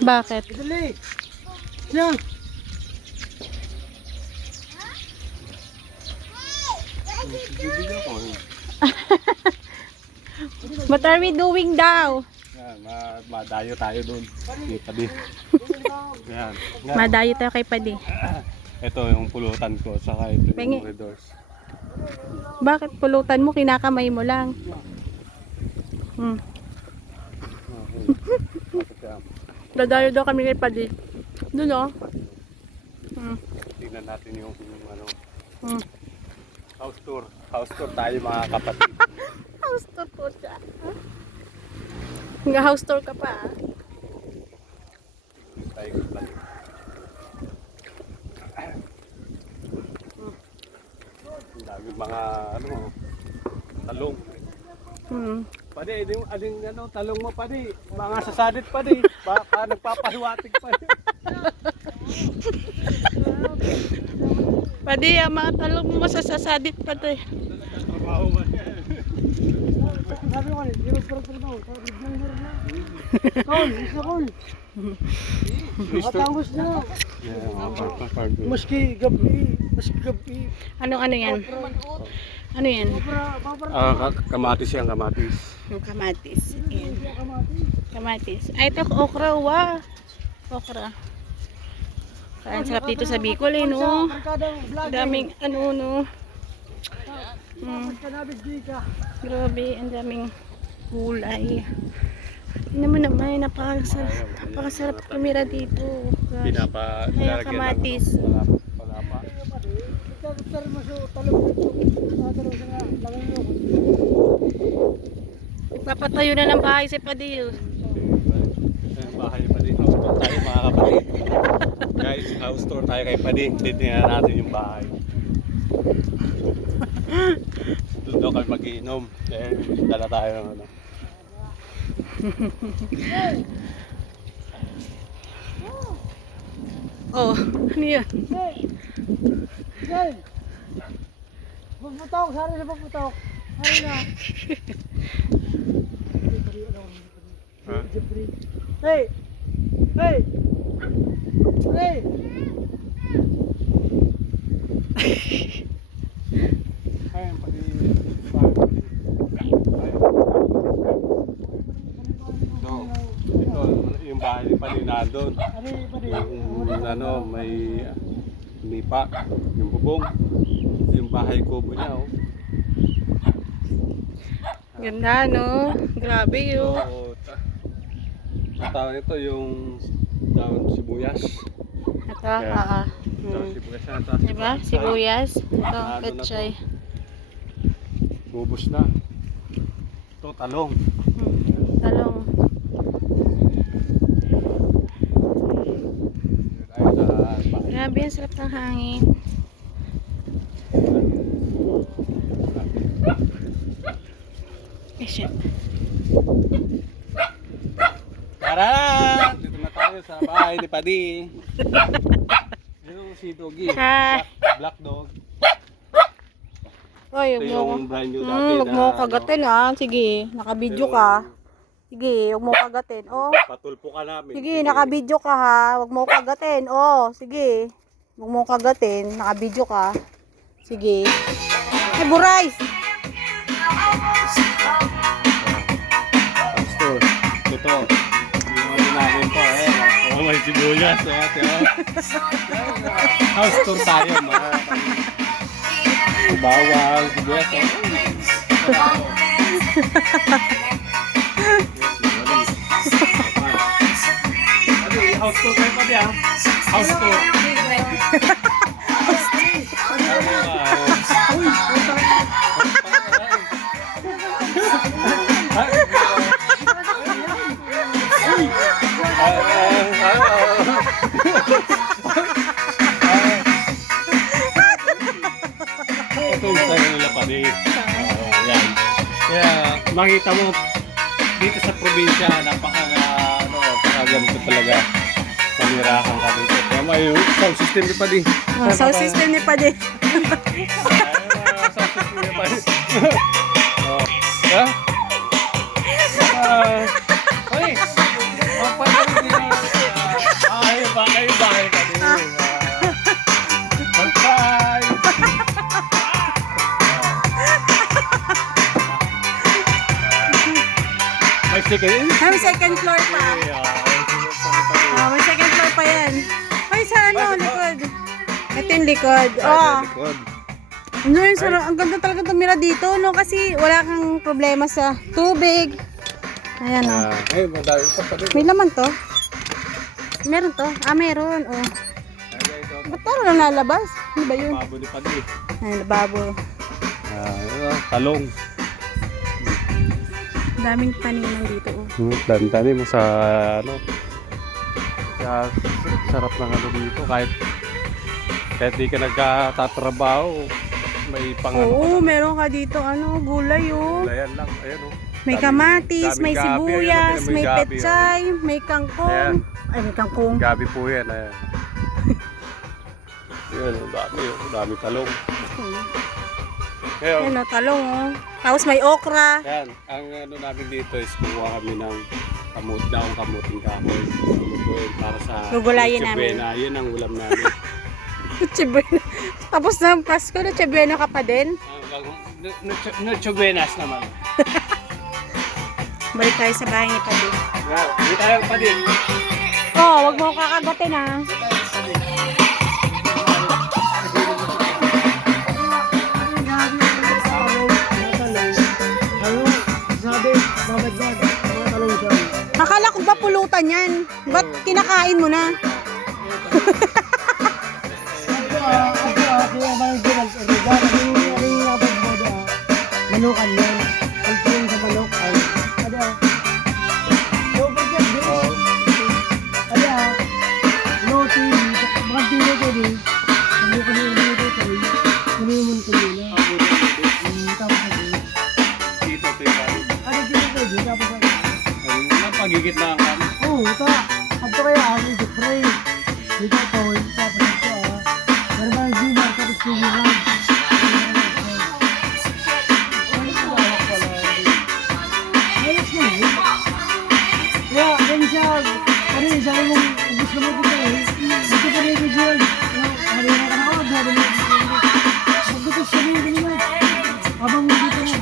Bakit? Dali. Siya. Bibigyan ko. What are we doing daw? Yan, madayo tayo doon. Kita din. Yan. Madayo tayo kay Padi. Ito yung pulutan ko, saka ito Pengi. yung corridors. Bakit pulutan mo? Kinakamay mo lang. Hmm. Dadayo daw kami kay Padi. Doon o. Tingnan natin yung ano, Hmm. house tour. House tour tayo mga kapatid. House tour po siya. Hanggang house tour ka pa. Tayo kapatid. Ang dami mga ano, talong. Padi, aling ano, talong mo padi. Mga sasadit padi. Baka nagpapahiwatig pa. Padi, ang mga talong mo masasasadit pa tayo. Trabaho ba? Sabi ko, hindi magtrabaho. Kol, isa kol. Matangos na. Maski gabi. Ano yan? Ano yan? Kamatis yan, kamatis. Yung kamatis. Ayan. Kamatis. Ay, ito okra, wow. Okra. Kaya ang sarap dito sa Bicol eh, no? Daming ano, no? Grabe, ang daming gulay. Tingnan mo naman, napakasarap kumira dito. Pinapa, Kaya kamatis. Wala pa. Papatayo na ng bahay si Padil. Bahay pa din. House tour tayo mga kapatid. Guys, house tour tayo kay Pading. Titingnan natin yung bahay. Doon daw kayo mag-iinom. Eh, dala tayo ng ano. Oh, ano yun? Hey! Pagputok, sari na pagputok. Sari na. Ha? Hey! Hey! Hey! Ayun, pati ito, yung bahay ni Pading nandun. Yung ano, may nipa, yung bubong. Yung bahay kubo niya, oh. Ganda, no? Grabe yun. Ang tawag nito yung tawag sibuyas. Ito, oo. Tawag sibuyas na ito. Diba? Sibuyas. Ito, Ano na pechay. Bubos na. Ito talong. Talong. Ay, Grabe, ang sarap ng hangin. Eh, shit. Tara! Dito na tayo sa bahay ni Padi. Yung si Doggy. Hi. Black dog. Oy, Ito huwag mo. yung brand new dati Huwag mo kagatin ha. Sige, nakabidyo ka. Sige, huwag mo kagatin. Oh. Patulpo ka namin. Sige, nakabidyo ka ha. Huwag mo kagatin. Oh, sige. Huwag mo kagatin. Nakabidyo ka. Sige. Ay, buray! Pastor. Ito. Yung ano namin po. Oh, may sibuyas. House tour tayo. Mga bawal. Sibuyas. House tour kayo pa di ah. House tour. Ito yung style nila pa di. Yan. Kaya makita mo dito sa probinsya napaka-ganito talaga. Pamirahan ka dito. Kaya may sound system di pa di. Sound system ni Padi. Sound system di pa di. Ha? Oy! Ah, may second floor pa. Ah, may second floor pa yan. Ay, sa ano, likod. Ito yung likod. Oh. Ano yun, ang ganda talaga tumira dito, no? Kasi wala kang problema sa tubig. Ayan, oh. Ay, madami pa pa rin. May laman to? Meron to? Ah, meron. Oh. Ba't parang lang nalabas? Ano ba yun? Lababo ni Padi. Ay, lababo. Talong. Daming taniman dito, oh. Dami mo sa ano. Kaya sarap ng ano dito. Kahit di ka nagtatrabaho, may pang ano. Oo, meron ka dito, ano, gulay, oh. Ayan lang, ayan oh. May kamatis, may daming gabi, sibuyas, ayun, may gabi, pechay, may kangkong. Ay, may kangkong. Gabi po yan, ayan. Ayan, dami talong. Ngayon, Ayan, oh, talong, oh. Tapos may okra. yan, ang ano namin dito is kuha kami ng kamuting kahoy. Kamutin para sa Gugulayin Noche namin. Buena. Yun ang ulam namin. Noche Buena. Tapos ng Pasko, Noche Buena ka pa din. Noche Buenas naman. Balik tayo sa bahay ni Padi. Hindi tayo pa din. Oh, wag mo kakagatin, ha. Sabi, babagyan. Mga talong siya. Akala ko ba pulutan yan? Ba't kinakain mo na? Kaya parang ginag organ, ang nabag mo doon, manukan yan. Ang tingin sa manok ay, ada, babagyan doon. Ada, loti, mga tino ko din, sabi ko nyo dito ko, manimun ko nila. Tapos ako, Dito, dito. ada dito ko din, tapos ako. Pagigit na kami. Oo, ito, ato kaya ako, ito pray. Dito ko, tapos ito Verbal Zuma, tapos ko yung ayos na eh. Kaya, ganyan siya, ano yun, sabi mong gusto mo dito eh. Dito pa rin yung George. Ano yun, ano ako, sabi mo. Magdito siya rin, ganyan. Habang dito na.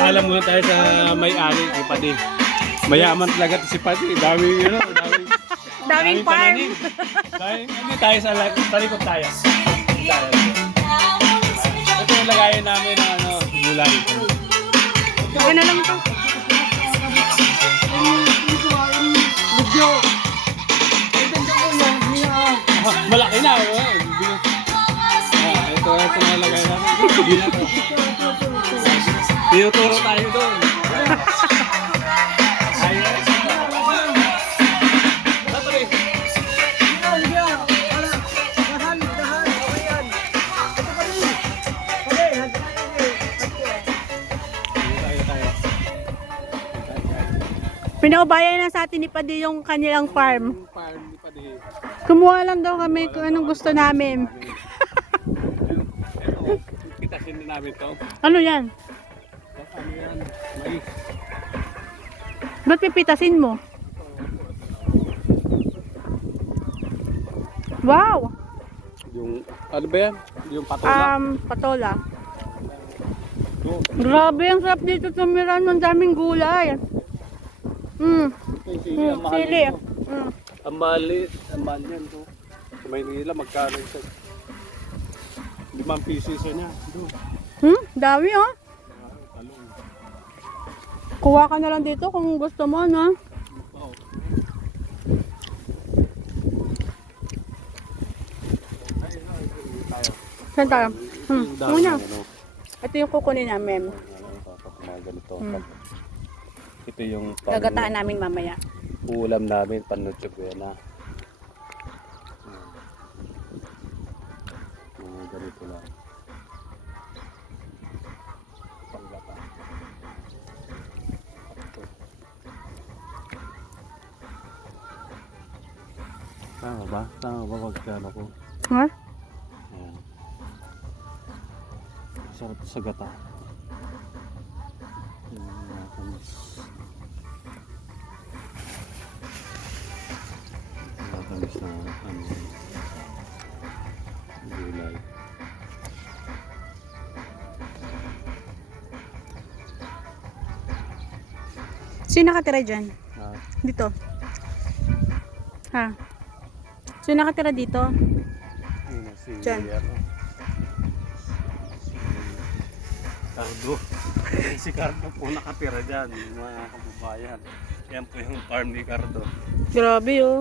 Alam muna tayo sa may-ari ni Padi. Mayaman talaga si Padi. Daming Daming farm. Hindi tayo sa likod tayo. Ito yung lagayan namin ng gulay. Okay na lang to. Medyo, ay ganda ko yan, niya. Malaki na. Ito na lagayan namin. Hindi na to. Tinuturo tayo doon. Pinaubayan na sa atin ni Padi yung kanilang farm. Farm ni Padi. Kumuha lang daw kami kung anong gusto namin. Pitasin na namin to. Ano yan? Ano yan? Mais. Ba't pipitasin mo? Wow! Yung, ano ba yan? Yung patola. Patola. Grabe, ang sarap dito tumira ng daming gulay. Sili. Ang mahal yan to. Sa Maynila, magkano ito? 5 pieces niya. Dami, oh. Talong. Kuha ka na lang dito kung gusto mo, no? Oo. Saan tayo? Muna. Ano, Ito yung kukunin namin. ganito. Hmm. Ito yung Gagataan namin mamaya. ulam namin, Noche Buena. Ganito lang. Panggata. Tama ba? Tama ba magkano ko? Ha? Ayan. Sarap sa gata. Matamis na gulay. Sino nakatira dyan? Ah, Dito. Ha? Sino nakatira dito? yun na si Diyan. ano, Cardo. Si Cardo po nakatira dyan, mga kababayan. Yan po yung farm ni Cardo. Grabe oh.